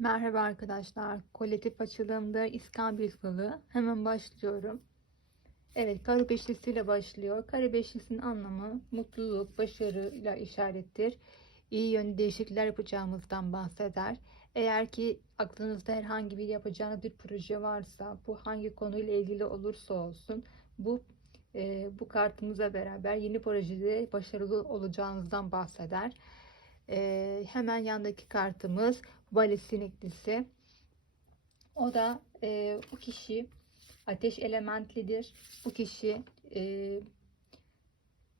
Merhaba arkadaşlar. Kolektif açılımda İskambil falı. Hemen başlıyorum. Evet, kare beşlisiyle başlıyor. Kare beşlisinin anlamı mutluluk, başarıyla işarettir. İyi yönlü değişiklikler yapacağımızdan bahseder. Eğer ki aklınızda herhangi bir yapacağınız bir proje varsa, bu hangi konuyla ilgili olursa olsun, bu e, bu kartımıza beraber yeni projede başarılı olacağınızdan bahseder. E, hemen yandaki kartımız Vali sineklisi. O da e, bu kişi ateş elementlidir. Bu kişi e,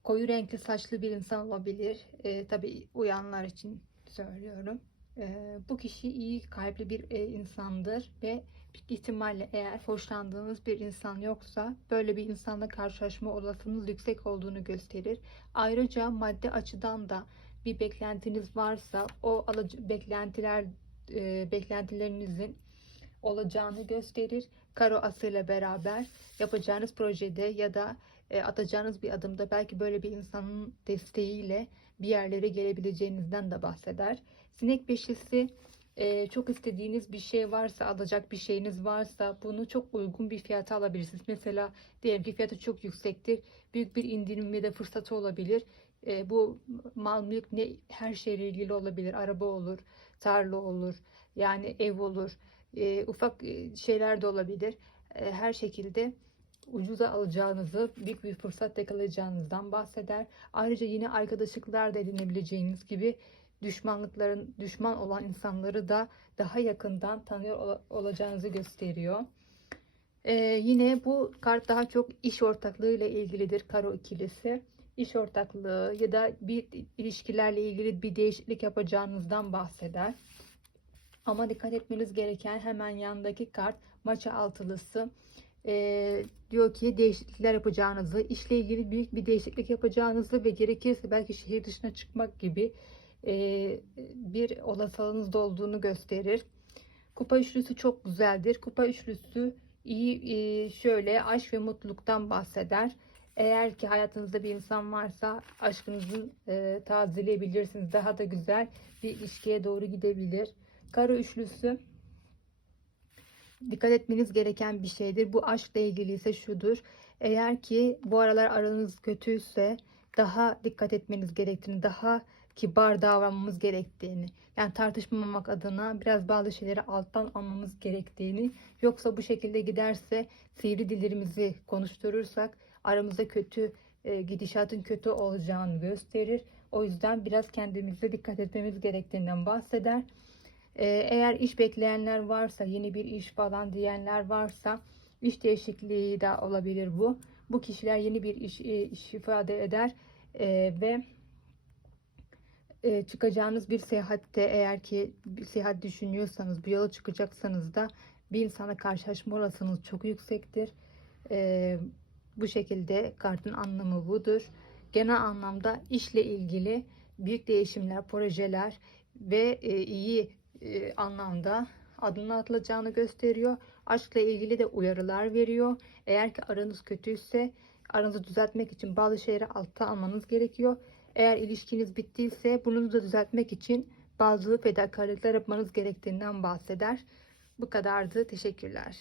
koyu renkli saçlı bir insan olabilir. E, tabii uyanlar için söylüyorum. E, bu kişi iyi kalpli bir e, insandır ve ihtimalle eğer hoşlandığınız bir insan yoksa böyle bir insanla karşılaşma olasılığınız yüksek olduğunu gösterir. Ayrıca madde açıdan da bir beklentiniz varsa o beklentiler e, beklentilerinizin olacağını gösterir. Karo asıyla beraber yapacağınız projede ya da e, atacağınız bir adımda belki böyle bir insanın desteğiyle bir yerlere gelebileceğinizden de bahseder. Sinek beşisi e, çok istediğiniz bir şey varsa, alacak bir şeyiniz varsa bunu çok uygun bir fiyata alabilirsiniz. Mesela diyelim ki fiyatı çok yüksektir. Büyük bir indirim ve de fırsatı olabilir. E, bu mal mülk ne her şeyle ilgili olabilir. Araba olur, tarla olur, yani ev olur. E, ufak şeyler de olabilir. E, her şekilde ucuza alacağınızı, büyük bir fırsat yakalayacağınızdan bahseder. Ayrıca yine arkadaşlıklar da edinebileceğiniz gibi düşmanlıkların düşman olan insanları da daha yakından tanıyor ol- olacağınızı gösteriyor. Ee, yine bu kart daha çok iş ortaklığı ile ilgilidir karo ikilisi. İş ortaklığı ya da bir ilişkilerle ilgili bir değişiklik yapacağınızdan bahseder. Ama dikkat etmeniz gereken hemen yandaki kart maça altılısı. Ee, diyor ki değişiklikler yapacağınızı, işle ilgili büyük bir değişiklik yapacağınızı ve gerekirse belki şehir dışına çıkmak gibi e, bir olasılığınız olduğunu gösterir. Kupa üçlüsü çok güzeldir. Kupa üçlüsü iyi e, şöyle aşk ve mutluluktan bahseder. Eğer ki hayatınızda bir insan varsa aşkınızın e, tazeleyebilirsiniz. Daha da güzel bir ilişkiye doğru gidebilir. Kara üçlüsü dikkat etmeniz gereken bir şeydir. Bu aşkla ilgili ise şudur. Eğer ki bu aralar aranız kötüyse daha dikkat etmeniz gerektiğini, daha kibar davranmamız gerektiğini, yani tartışmamak adına biraz bazı şeyleri alttan almamız gerektiğini, yoksa bu şekilde giderse sihirli dillerimizi konuşturursak aramızda kötü e, gidişatın kötü olacağını gösterir. O yüzden biraz kendimize dikkat etmemiz gerektiğinden bahseder. E, eğer iş bekleyenler varsa, yeni bir iş falan diyenler varsa iş değişikliği de olabilir bu. Bu kişiler yeni bir iş, e, iş ifade eder e, ve çıkacağınız bir seyahatte eğer ki bir seyahat düşünüyorsanız, bir yola çıkacaksanız da bir insana karşılaşma olasılığınız çok yüksektir. E, bu şekilde kartın anlamı budur. Genel anlamda işle ilgili büyük değişimler, projeler ve e, iyi e, anlamda adımlar atılacağını gösteriyor. Aşkla ilgili de uyarılar veriyor. Eğer ki aranız kötüyse aranızı düzeltmek için bazı şeyleri altta almanız gerekiyor. Eğer ilişkiniz bittiyse bunu da düzeltmek için bazı fedakarlıklar yapmanız gerektiğinden bahseder. Bu kadardı. Teşekkürler.